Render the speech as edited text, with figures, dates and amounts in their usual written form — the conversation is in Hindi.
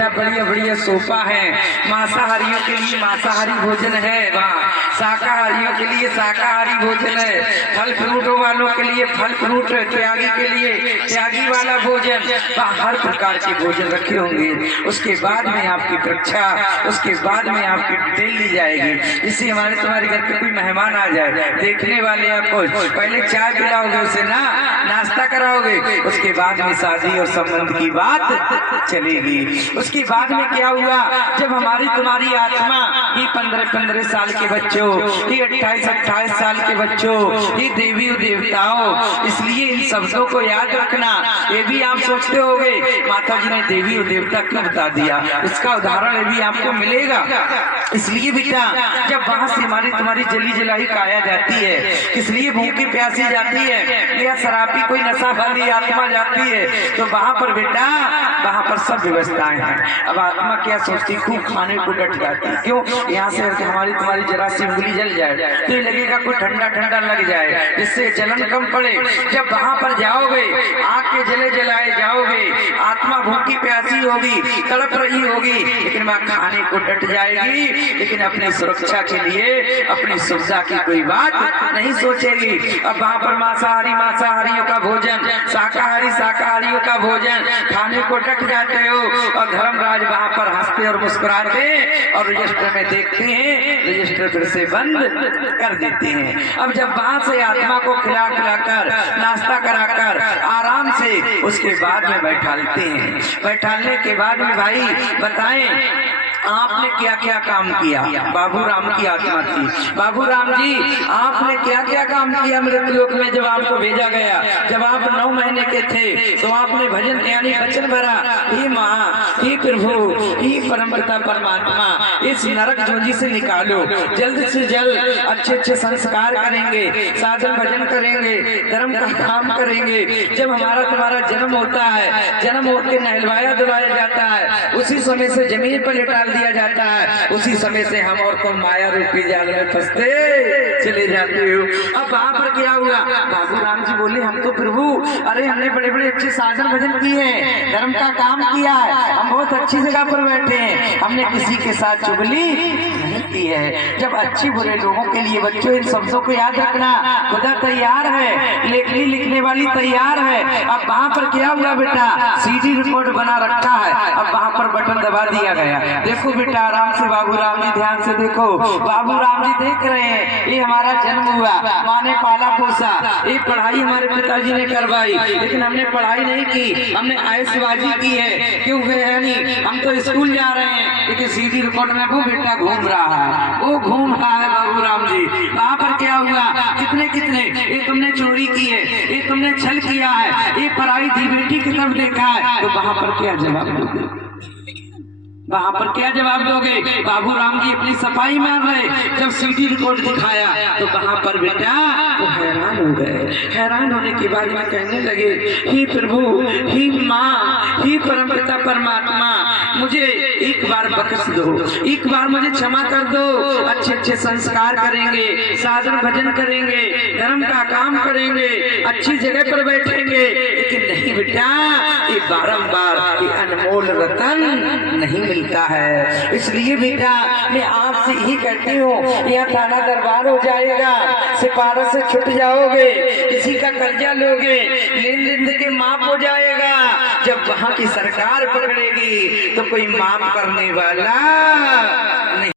बेटा बढ़िया बढ़िया सोफा है, मांसाहारियों के लिए मांसाहारी भोजन है, वहाँ शाकाहारियों के लिए शाकाहारी भोजन है, फल फ्रूट वालों के लिए फल फ्रूट, त्यागी के लिए त्यागी वाला भोजन, वहाँ हर प्रकार के भोजन रखे होंगे। उसके बाद में आपकी कक्षा, उसके बाद में आपकी डिटेल ली जाएगी, जिससे हमारे तुम्हारे घर पे कोई मेहमान आ जाए, देखने वाले आपको पहले चाय पिलाओगे, उसे ना नाश्ता कराओगे, उसके बाद में शादी और संबंध की बात चलेगी। उसके बाद में क्या हुआ, जब हमारी तुम्हारी आत्मा ये 15-15 साल के बच्चों, ये 28-28 साल के बच्चों, ये देवी और देवताओं, इसलिए इन शब्दों को याद रखना। ये भी आप सोचते होगे माता जी ने देवी और देवता क्यों बता दिया, इसका उदाहरण ये भी आपको मिलेगा। इसलिए बेटा जब वहां से हमारी तुम्हारी जली जलाई काया जाती है, किस लिए भूखी प्यासी जाती है या शराबी कोई नशा वाली आत्मा जाती है, तो वहां पर बेटा वहां पर सब व्यवस्थाएं हैं। अब आत्मा क्या सोचती, खूब खाने को डट जाती है, क्यों, यहाँ से हमारी तुम्हारी जरा सी उंगली जल जाए तो ये लगेगा कोई ठंडा ठंडा लग जाए, जिससे जलन कम पड़े। जब वहां पर जाओगे, आग के जले जलाए जाओगे, आत्मा भूखी प्यासी होगी, तड़प रही होगी, लेकिन वहां खाने को डट जाएगी, लेकिन अपनी सुरक्षा के लिए अपनी सुविधा की कोई बात नहीं सोचेगी। अब वहां पर मांसाहारी मांसाहारियों का भोजन, शाकाहारी शाकाहारियों का भोजन, खाने को डट जाते हो, और धर्मराज वहां पर हंसते और मुस्कुराते और रजिस्टर में देखते हैं, रजिस्टर फिर से बंद कर देते हैं। अब जब वहां से आत्मा को खिला खिलाकर नाश्ता कराकर आराम से उसके बाद में बैठालते हैं, बैठालने के बाद में भाई बताएं आपने क्या क्या काम किया। बाबू राम की आत्मा थी, बाबू राम जी आपने क्या क्या काम किया मृत्युलोक में जब आपको भेजा गया। जब आप 9 महीने के थे तो आपने भजन यानी वचन भरा, हे माँ, हे प्रभु, हे परमपिता परमात्मा, इस नरक झोंझी से निकालो, जल्द से जल्द अच्छे अच्छे संस्कार करेंगे, साधन भजन करेंगे, धर्म का काम करेंगे। जब हमारा तुम्हारा जन्म होता है, जन्म होकर नहलवाया धुलाया जाता है, उसी समय से जमीन पर लेटा दिया जाता है, उसी समय से हम और तुम माया रूपी जाल में फंसते चले जाते हो। अब वहां पर क्या हुआ, बाबू राम जी बोले हम तो प्रभु, अरे हमने बड़े बड़े अच्छे साधन भजन किए हैं, धर्म का काम किया है, हम बहुत अच्छी जगह पर बैठे हैं, हमने किसी के साथ चुगली नहीं की है। जब अच्छे बुरे लोगों के लिए बच्चों इन शब्दों को याद रखना, खुदा तैयार है, लेखनी लिखने वाली तैयार है। अब वहां पर क्या हुआ बेटा, सीडी रिकॉर्ड बना रखा है, अब वहां पर बटन दबा दिया गया। देखो बेटा आराम से, बाबू राम जी ध्यान से देखो, बाबू राम जी देख रहे हैं, ये हमारा जन्म हुआ, माँ ने पाला पोसा, ये पढ़ाई हमारे पिताजी ने करवाई, लेकिन हमने पढ़ाई नहीं की, हमने आयशबाजी की है, क्यों है नहीं, हम तो स्कूल जा रहे हैं, लेकिन सीधी रिकॉर्ड में वो बेटा घूम रहा है, वो घूम रहा है बाबू राम जी। वहाँ पर क्या हुआ, कितने कितने, ये तुमने चोरी की है, ये तुमने छल किया है, ये पढ़ाई दी बेटी की तरफ देखा है, तो वहाँ पर क्या जवाब दोगे, वहां पर क्या जवाब दोगे। बाबू राम जी अपनी सफाई मार रहे, जब सीडी रिकॉर्ड दिखाया तो वहां पर बेटा वो हैरान हो गए। हैरान होने के बाद में कहने लगे, हे प्रभु, हे माँ, हे परमपिता परमात्मा, मुझे एक बार बख्श दो, एक बार मुझे क्षमा कर दो, अच्छे अच्छे संस्कार करेंगे, साधन भजन करेंगे, धर्म का काम करेंगे, अच्छी जगह पर बैठेंगे, लेकिन नहीं बेटा, ये बारंबार ये अनमोल रतन नहीं मिलता है। इसलिए बेटा मैं आपसे ही कहती हूँ, यहाँ थाना दरबार हो जाएगा, सिफारिश से छुट जाओगे, किसी का कर्जा लोगे, लेन देन के माफ हो जाएगा। जब वहाँ की सरकार पकड़ेगी तो कोई माफ करने वाला